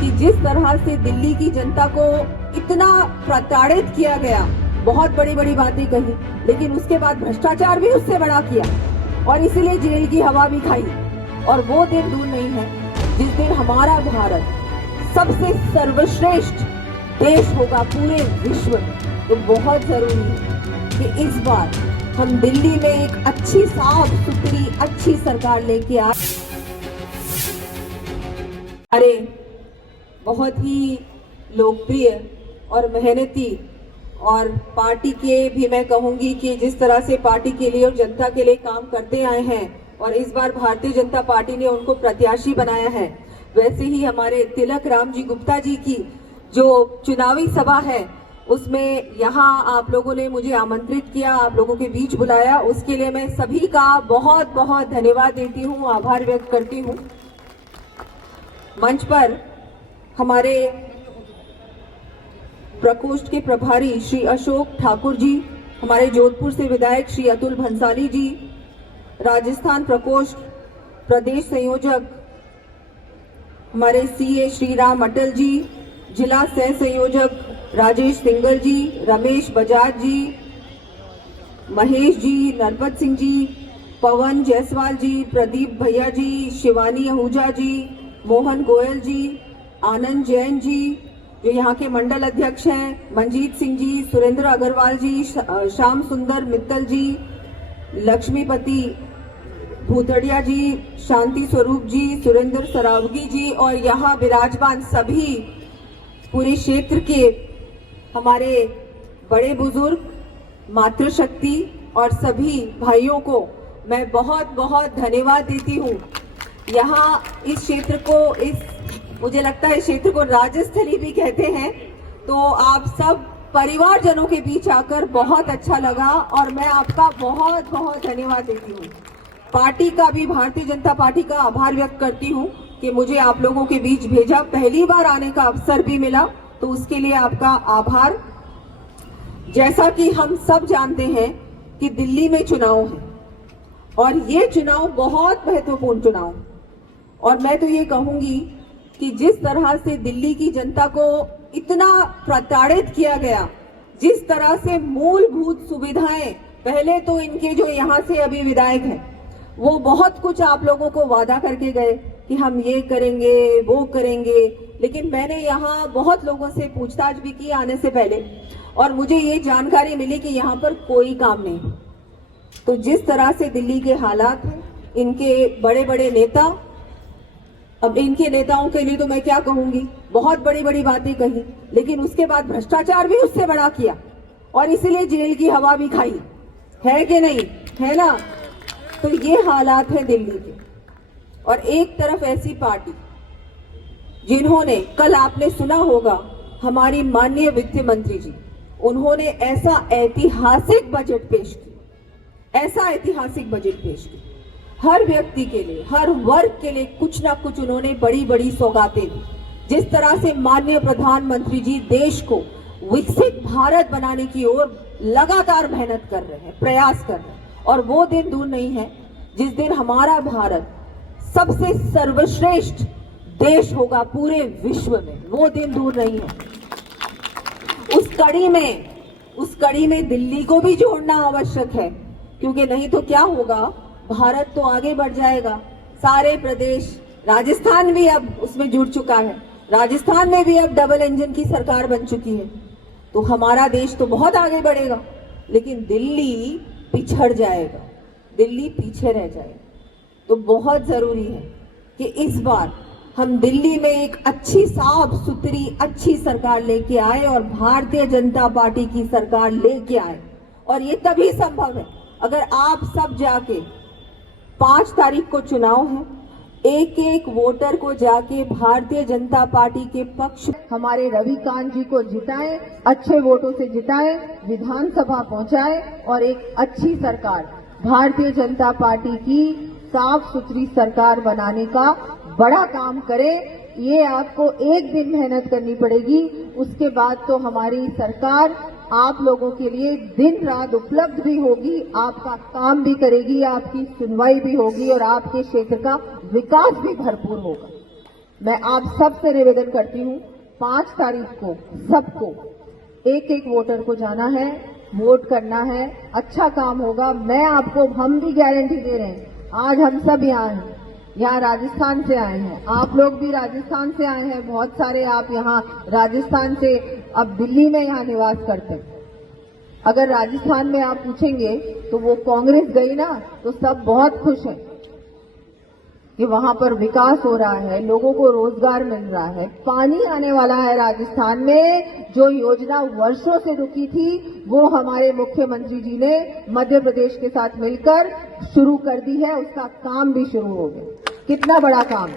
कि जिस तरह से दिल्ली की जनता को इतना प्रताड़ित किया गया, बहुत बड़ी बड़ी बातें कही, लेकिन उसके बाद भ्रष्टाचार भी उससे बड़ा किया और इसीलिए जेल की हवा भी खाई। और वो दिन दूर नहीं है जिस दिन हमारा भारत सबसे सर्वश्रेष्ठ देश होगा पूरे विश्व में। तो बहुत जरूरी है कि इस बार हम दिल्ली में एक अच्छी साफ सुथरी अच्छी सरकार लेके आए। हमारे बहुत ही लोकप्रिय और मेहनती और पार्टी के भी मैं कहूंगी कि जिस तरह से पार्टी के लिए और जनता के लिए काम करते आए हैं और इस बार भारतीय जनता पार्टी ने उनको प्रत्याशी बनाया है, वैसे ही हमारे तिलक राम जी गुप्ता जी की जो चुनावी सभा है उसमें यहाँ आप लोगों ने मुझे आमंत्रित किया, आप लोगों के बीच बुलाया, उसके लिए मैं सभी का बहुत बहुत धन्यवाद देती हूँ, आभार व्यक्त करती हूँ। मंच पर हमारे प्रकोष्ठ के प्रभारी श्री अशोक ठाकुर जी, हमारे जोधपुर से विधायक श्री अतुल भंसाली जी, राजस्थान प्रकोष्ठ प्रदेश संयोजक हमारे सीए श्री राम अटल जी, जिला सह संयोजक राजेश सिंगल जी, रमेश बजाज जी, महेश जी, नरपत सिंह जी, पवन जायसवाल जी, प्रदीप भैया जी, शिवानी आहूजा जी, मोहन गोयल जी, आनंद जैन जी जो यहाँ के मंडल अध्यक्ष हैं, मंजीत सिंह जी, सुरेंद्र अग्रवाल जी, श्याम सुंदर मित्तल जी, लक्ष्मीपति भूतड़िया जी, शांति स्वरूप जी, सुरेंद्र सरावगी जी और यहाँ विराजमान सभी पूरे क्षेत्र के हमारे बड़े बुजुर्ग, मातृशक्ति और सभी भाइयों को मैं बहुत बहुत धन्यवाद देती हूँ। यहाँ इस क्षेत्र को मुझे लगता है इस क्षेत्र को राजस्थली भी कहते हैं। तो आप सब परिवारजनों के बीच आकर बहुत अच्छा लगा और मैं आपका बहुत बहुत धन्यवाद देती हूँ। पार्टी का भी, भारतीय जनता पार्टी का आभार व्यक्त करती हूँ कि मुझे आप लोगों के बीच भेजा, पहली बार आने का अवसर भी मिला, तो उसके लिए आपका आभार। जैसा कि हम सब जानते हैं कि दिल्ली में चुनाव है और ये चुनाव बहुत महत्वपूर्ण चुनाव है और मैं तो ये कहूंगी कि जिस तरह से दिल्ली की जनता को इतना प्रताड़ित किया गया, जिस तरह से मूलभूत सुविधाएं, पहले तो इनके जो यहाँ से अभी विधायक हैं वो बहुत कुछ आप लोगों को वादा करके गए कि हम ये करेंगे वो करेंगे, लेकिन मैंने यहाँ बहुत लोगों से पूछताछ भी की आने से पहले और मुझे ये जानकारी मिली कि यहाँ पर कोई काम नहीं। तो जिस तरह से दिल्ली के हालात हैं, इनके बड़े बड़े नेता, अब इनके नेताओं के लिए तो मैं क्या कहूंगी, बहुत बड़ी बड़ी बातें कही, लेकिन उसके बाद भ्रष्टाचार भी उससे बड़ा किया और इसीलिए जेल की हवा भी खाई, है कि नहीं, है ना। तो ये हालात है दिल्ली के। और एक तरफ ऐसी पार्टी जिन्होंने, कल आपने सुना होगा हमारी माननीय वित्त मंत्री जी, उन्होंने ऐसा ऐतिहासिक बजट पेश किया, ऐसा ऐतिहासिक बजट पेश किया, हर व्यक्ति के लिए, हर वर्ग के लिए कुछ ना कुछ उन्होंने बड़ी बड़ी सौगातें दी। जिस तरह से माननीय प्रधानमंत्री जी देश को विकसित भारत बनाने की ओर लगातार मेहनत कर रहे हैं, प्रयास कर रहे हैं और वो दिन दूर नहीं है जिस दिन हमारा भारत सबसे सर्वश्रेष्ठ देश होगा पूरे विश्व में, वो दिन दूर नहीं है। उस कड़ी में दिल्ली को भी जोड़ना आवश्यक है, क्योंकि नहीं तो क्या होगा, भारत तो आगे बढ़ जाएगा, सारे प्रदेश, राजस्थान भी अब उसमें जुड़ चुका है, राजस्थान में भी अब डबल इंजन की सरकार बन चुकी है, तो हमारा देश तो बहुत आगे बढ़ेगा, लेकिन दिल्ली पिछड़ जाएगा, दिल्ली पीछे रह जाएगा। तो बहुत जरूरी है कि इस बार हम दिल्ली में एक अच्छी साफ सुथरी अच्छी सरकार लेके आए और भारतीय जनता पार्टी की सरकार लेके आए। और ये तभी संभव है अगर आप सब जाके, 5 तारीख को चुनाव है, एक एक वोटर को जाके भारतीय जनता पार्टी के पक्ष हमारे रविकांत जी को जिताएं, अच्छे वोटों से जिताएं, विधानसभा पहुंचाएं और एक अच्छी सरकार, भारतीय जनता पार्टी की साफ सुथरी सरकार बनाने का बड़ा काम करें। ये आपको एक दिन मेहनत करनी पड़ेगी, उसके बाद तो हमारी सरकार आप लोगों के लिए दिन रात उपलब्ध भी होगी, आपका काम भी करेगी, आपकी सुनवाई भी होगी और आपके क्षेत्र का विकास भी भरपूर होगा। मैं आप सबसे निवेदन करती हूँ 5 तारीख को सबको एक एक वोटर को जाना है, वोट करना है, अच्छा काम होगा। मैं आपको, हम भी गारंटी दे रहे हैं, आज हम सब यहाँ राजस्थान से आए हैं, आप लोग भी राजस्थान से आए हैं, बहुत सारे आप यहाँ राजस्थान से अब दिल्ली में यहाँ निवास करते हैं। अगर राजस्थान में आप पूछेंगे तो वो कांग्रेस गई ना तो सब बहुत खुश हैं कि वहां पर विकास हो रहा है, लोगों को रोजगार मिल रहा है, पानी आने वाला है राजस्थान में। जो योजना वर्षों से रुकी थी वो हमारे मुख्यमंत्री जी ने मध्य प्रदेश के साथ मिलकर शुरू कर दी है, उसका काम भी शुरू हो गया। कितना बड़ा काम।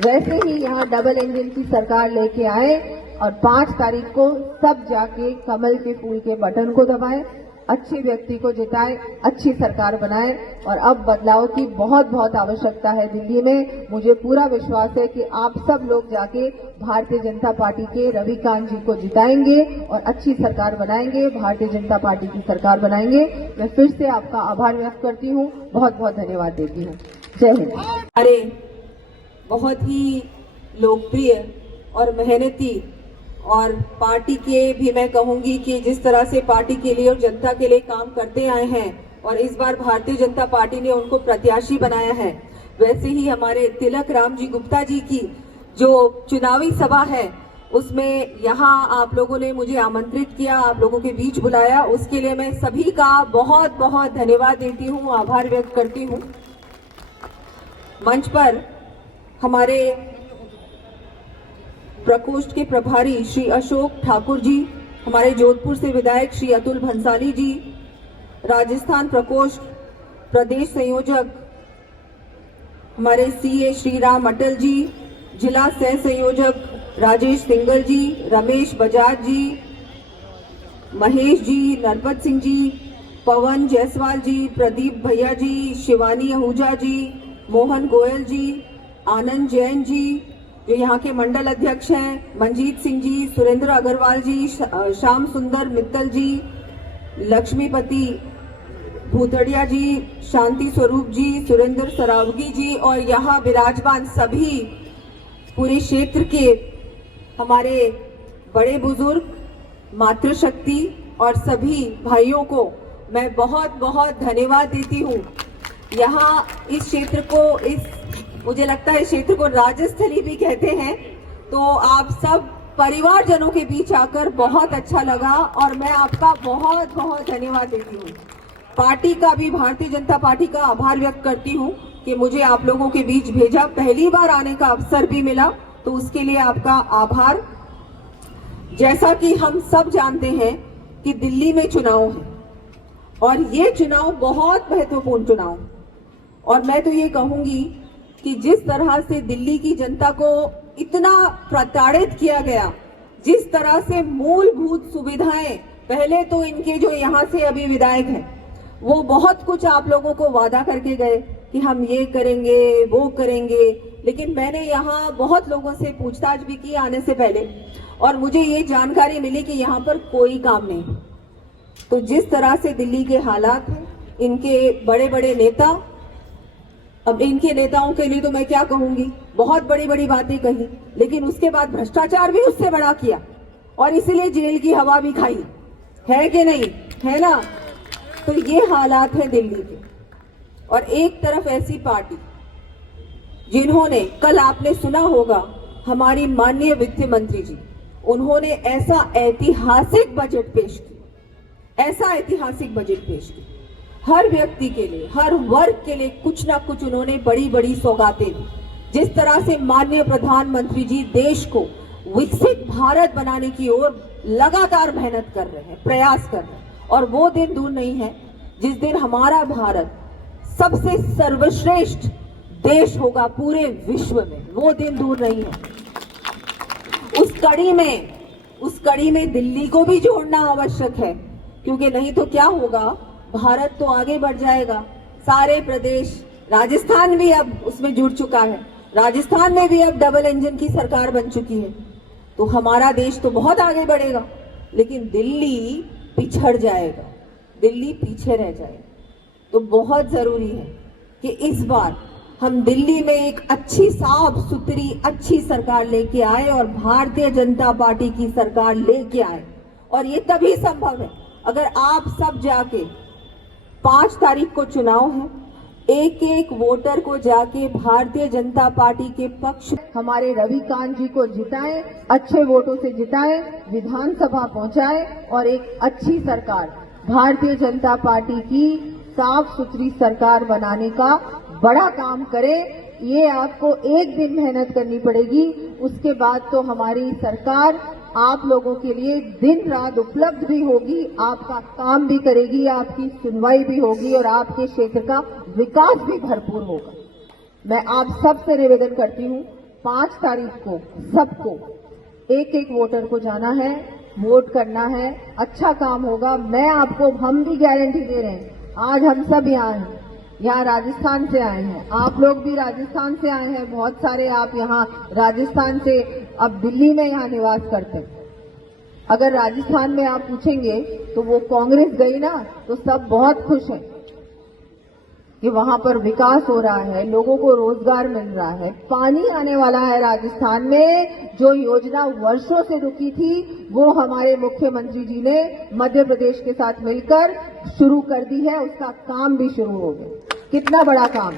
वैसे ही यहाँ डबल इंजन की सरकार लेके आए और 5 तारीख को सब जाके कमल के फूल के बटन को दबाए, अच्छे व्यक्ति को जिताए, अच्छी सरकार बनाए। और अब बदलाव की बहुत बहुत आवश्यकता है दिल्ली में। मुझे पूरा विश्वास है कि आप सब लोग जाके भारतीय जनता पार्टी के रविकांत जी को जिताएंगे और अच्छी सरकार बनाएंगे, भारतीय जनता पार्टी की सरकार बनाएंगे। मैं फिर से आपका आभार व्यक्त करती हूँ, बहुत बहुत धन्यवाद देती हूँ। जय हिंद। अरे बहुत ही लोकप्रिय और मेहनती और पार्टी के भी मैं कहूंगी कि जिस तरह से पार्टी के लिए और जनता के लिए काम करते आए हैं और इस बार भारतीय जनता पार्टी ने उनको प्रत्याशी बनाया है, वैसे ही हमारे तिलक राम जी गुप्ता जी की जो चुनावी सभा है उसमें यहाँ आप लोगों ने मुझे आमंत्रित किया, आप लोगों के बीच बुलाया, उसके लिए मैं सभी का बहुत बहुत धन्यवाद देती हूँ, आभार व्यक्त करती हूँ। मंच पर हमारे प्रकोष्ठ के प्रभारी श्री अशोक ठाकुर जी, हमारे जोधपुर से विधायक श्री अतुल भंसाली जी, राजस्थान प्रकोष्ठ प्रदेश संयोजक हमारे सीए श्री राम अटल जी, जिला सह संयोजक राजेश सिंगल जी, रमेश बजाज जी, महेश जी, नरपत सिंह जी, पवन जायसवाल जी, प्रदीप भैया जी, शिवानी आहूजा जी, मोहन गोयल जी, आनंद जैन जी जो यहाँ के मंडल अध्यक्ष हैं, मंजीत सिंह जी, सुरेंद्र अग्रवाल जी, श्याम सुंदर मित्तल जी, लक्ष्मीपति भूतड़िया जी, शांति स्वरूप जी, सुरेंद्र सरावगी जी और यहाँ विराजमान सभी पूरे क्षेत्र के हमारे बड़े बुजुर्ग, मातृशक्ति और सभी भाइयों को मैं बहुत बहुत धन्यवाद देती हूँ। यहाँ इस क्षेत्र को मुझे लगता है इस क्षेत्र को राजस्थली भी कहते हैं, तो आप सब परिवारजनों के बीच आकर बहुत अच्छा लगा और मैं आपका बहुत बहुत धन्यवाद देती हूँ। पार्टी का भी, भारतीय जनता पार्टी का आभार व्यक्त करती हूँ कि मुझे आप लोगों के बीच भेजा, पहली बार आने का अवसर भी मिला, तो उसके लिए आपका आभार। जैसा कि हम सब जानते हैं कि दिल्ली में चुनाव है और ये चुनाव बहुत महत्वपूर्ण चुनाव, और मैं तो ये कहूंगी कि जिस तरह से दिल्ली की जनता को इतना प्रताड़ित किया गया, जिस तरह से मूलभूत सुविधाएं, पहले तो इनके जो यहाँ से अभी विधायक हैं वो बहुत कुछ आप लोगों को वादा करके गए कि हम ये करेंगे वो करेंगे, लेकिन मैंने यहाँ बहुत लोगों से पूछताछ भी की आने से पहले और मुझे ये जानकारी मिली कि यहाँ पर कोई काम नहीं। तो जिस तरह से दिल्ली के हालात हैं, इनके बड़े बड़े नेता, अब इनके नेताओं के लिए तो मैं क्या कहूंगी, बहुत बड़ी बड़ी बातें कही, लेकिन उसके बाद भ्रष्टाचार भी उससे बड़ा किया और इसीलिए जेल की हवा भी खाई है कि नहीं, है ना। तो ये हालात है दिल्ली के। और एक तरफ ऐसी पार्टी जिन्होंने, कल आपने सुना होगा हमारी माननीय वित्त मंत्री जी, उन्होंने ऐसा ऐतिहासिक बजट पेश किया, ऐसा ऐतिहासिक बजट पेश किया, हर व्यक्ति के लिए, हर वर्ग के लिए कुछ ना कुछ उन्होंने बड़ी बड़ी सौगातें दी। जिस तरह से माननीय प्रधानमंत्री जी देश को विकसित भारत बनाने की ओर लगातार मेहनत कर रहे हैं, प्रयास कर रहे हैं, और वो दिन दूर नहीं है जिस दिन हमारा भारत सबसे सर्वश्रेष्ठ देश होगा पूरे विश्व में, वो दिन दूर नहीं है। उस कड़ी में दिल्ली को भी जोड़ना आवश्यक है, क्योंकि नहीं तो क्या होगा, भारत तो आगे बढ़ जाएगा, सारे प्रदेश, राजस्थान भी अब उसमें जुड़ चुका है, राजस्थान में भी अब डबल इंजन की सरकार बन चुकी है, तो हमारा देश तो बहुत आगे बढ़ेगा, लेकिन दिल्ली पिछड़ जाएगा, दिल्ली पीछे रह जाएगा। तो बहुत जरूरी है कि इस बार हम दिल्ली में एक अच्छी साफ सुथरी अच्छी सरकार लेके आए और भारतीय जनता पार्टी की सरकार लेके आए। और ये तभी संभव है अगर आप सब जाके 5 तारीख को चुनाव है, एक एक वोटर को जाके भारतीय जनता पार्टी के पक्ष हमारे रविकांत जी को जिताएं, अच्छे वोटों से जिताएं, विधानसभा पहुंचाएं और एक अच्छी सरकार भारतीय जनता पार्टी की साफ सुथरी सरकार बनाने का बड़ा काम करें। ये आपको एक दिन मेहनत करनी पड़ेगी, उसके बाद तो हमारी सरकार आप लोगों के लिए दिन रात उपलब्ध भी होगी, आपका काम भी करेगी, आपकी सुनवाई भी होगी और आपके क्षेत्र का विकास भी भरपूर होगा। मैं आप सबसे निवेदन करती हूँ, 5 तारीख को सबको एक एक वोटर को जाना है, वोट करना है, अच्छा काम होगा। मैं आपको, हम भी गारंटी दे रहे हैं, आज हम सब यहाँ हैं, यहाँ राजस्थान से आए हैं, आप लोग भी राजस्थान से आए हैं, बहुत सारे आप यहाँ राजस्थान से अब दिल्ली में यहाँ निवास करते हैं। अगर राजस्थान में आप पूछेंगे तो वो कांग्रेस गई ना, तो सब बहुत खुश हैं कि वहां पर विकास हो रहा है, लोगों को रोजगार मिल रहा है, पानी आने वाला है राजस्थान में। जो योजना वर्षों से रुकी थी वो हमारे मुख्यमंत्री जी ने मध्य प्रदेश के साथ मिलकर शुरू कर दी है, उसका काम भी शुरू हो गया। कितना बड़ा काम।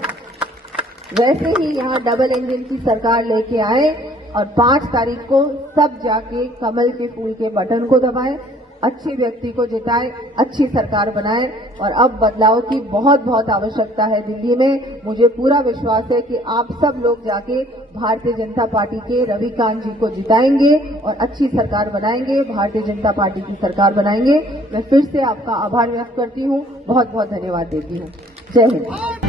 वैसे ही यहाँ डबल इंजन की सरकार लेके आए और 5 तारीख को सब जाके कमल के फूल के बटन को दबाएं, अच्छे व्यक्ति को जिताएं, अच्छी सरकार बनाएं। और अब बदलाव की बहुत बहुत आवश्यकता है दिल्ली में। मुझे पूरा विश्वास है कि आप सब लोग जाके भारतीय जनता पार्टी के रविकांत जी को जिताएंगे और अच्छी सरकार बनाएंगे, भारतीय जनता पार्टी की सरकार बनाएंगे। मैं फिर से आपका आभार व्यक्त करती हूँ, बहुत बहुत धन्यवाद देती हूँ। जय हिंद।